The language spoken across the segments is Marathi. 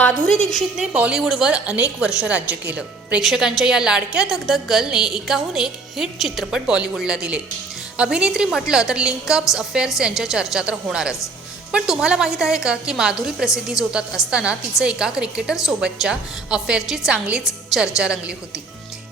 माधुरी दीक्षितने बॉलिवूडवर अनेक वर्ष राज्य केलं. प्रेक्षकांच्या या लाडक्या धगधग गर्लने एकाहून एक हिट चित्रपट बॉलिवूडला दिले. अभिनेत्री म्हटलं तर लिंकअप्स अफेअर्स यांच्या चर्चा तर होणारच. पण तुम्हाला माहीत आहे का की माधुरी प्रसिद्धी जोतात असताना तिचं एका क्रिकेटरसोबतच्या अफेअरची चांगलीच चर्चा रंगली होती.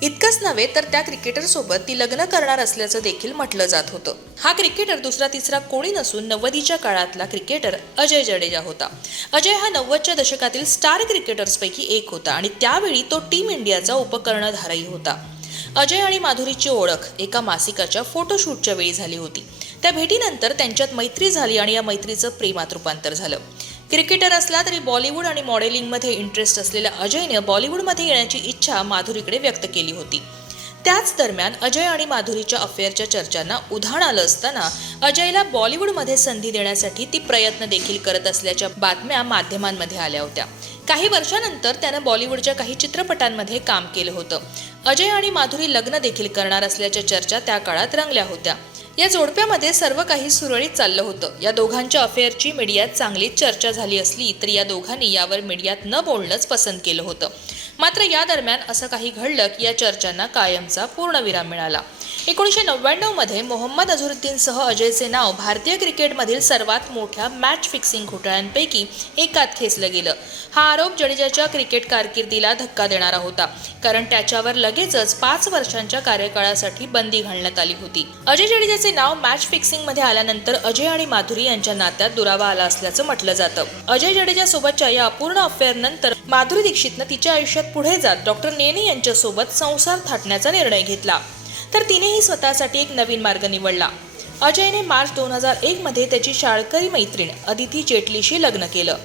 इतकंच नव्हे तर त्या क्रिकेटरसोबत ती लग्न करणार असल्याचं देखील म्हटलं जात होतं. हा क्रिकेटर दुसरा तिसरा कोणी नसून नव्वदीच्या काळातला क्रिकेटर अजय जडेजा होता. अजय हा नव्वदच्या दशकातील स्टार क्रिकेटर्सपैकी एक होता आणि त्यावेळी तो टीम इंडियाचा उपकर्णधारही होता. अजय आणि माधुरीची ओळख एका मासिकाच्या फोटोशूटच्या वेळी झाली होती. त्या भेटीनंतर त्यांच्यात मैत्री झाली आणि या मैत्रीचं प्रेमात रूपांतर झालं. क्रिकेटर असला तरी बॉलिवूड आणि मॉडेलिंगमध्ये इंटरेस्ट असलेल्या अजयने बॉलिवूडमध्ये येण्याची इच्छा माधुरीकडे व्यक्त केली होती. त्याच दरम्यान अजय आणि माधुरीच्या अफेअरच्या चर्चांना उधाण आलं असताना अजयला बॉलिवूडमध्ये संधी देण्यासाठी ती प्रयत्न देखील करत असल्याच्या बातम्या माध्यमांमध्ये आल्या होत्या. काही वर्षानंतर त्यानं बॉलिवूडच्या काही चित्रपटांमध्ये काम केलं होतं. अजय आणि माधुरी लग्न देखील करणार असल्याच्या चर्चा त्या काळात रंगल्या होत्या. या जोडप्यामध्ये सर्व काही सुरळीत चाललं होतं. या दोघांच्या अफेअरची मीडियात चांगलीच चर्चा झाली असली तरी या दोघांनी यावर मीडियात न बोलणंच पसंत केलं होतं. मात्र या दरम्यान असं काही घडलं की या चर्चांना कायमचा पूर्णविराम मिळाला. एकोणीसशे नव्याण्णवमध्ये मोहम्मद अझरुद्दीनसह अजयचे नाव भारतीय क्रिकेटमधील सर्वात मोठ्या मॅच फिक्सिंग घोटाळ्यांपैकी एकात खेचलं गेलं. हा आरोप जडेजाच्या क्रिकेट कारकिर्दीला धक्का देणारा होता कारण त्याच्यावर लगेचच पाच वर्षांच्या कार्यकाळासाठी बंदी घालण्यात आली होती. अजय जडेजाचे नाव मॅच फिक्सिंगमध्ये आल्यानंतर अजय आणि माधुरी यांच्या नात्यात दुरावा आला असल्याचं म्हटलं जातं. अजय जडेजा सोबतच्या या अपूर्ण अफेअर नंतर माधुरी दीक्षितनं तिच्या आयुष्यात पुढे जात डॉक्टर नेनी यांच्यासोबत संसार थाटण्याचा निर्णय घेतला. तर तिनेही स्वतःसाठी एक नवीन मार्ग निवडला. अजयने मार्च दोन हजार एकमध्ये त्याची शाळकरी मैत्रीण अदिती जेटलीशी लग्न केलं.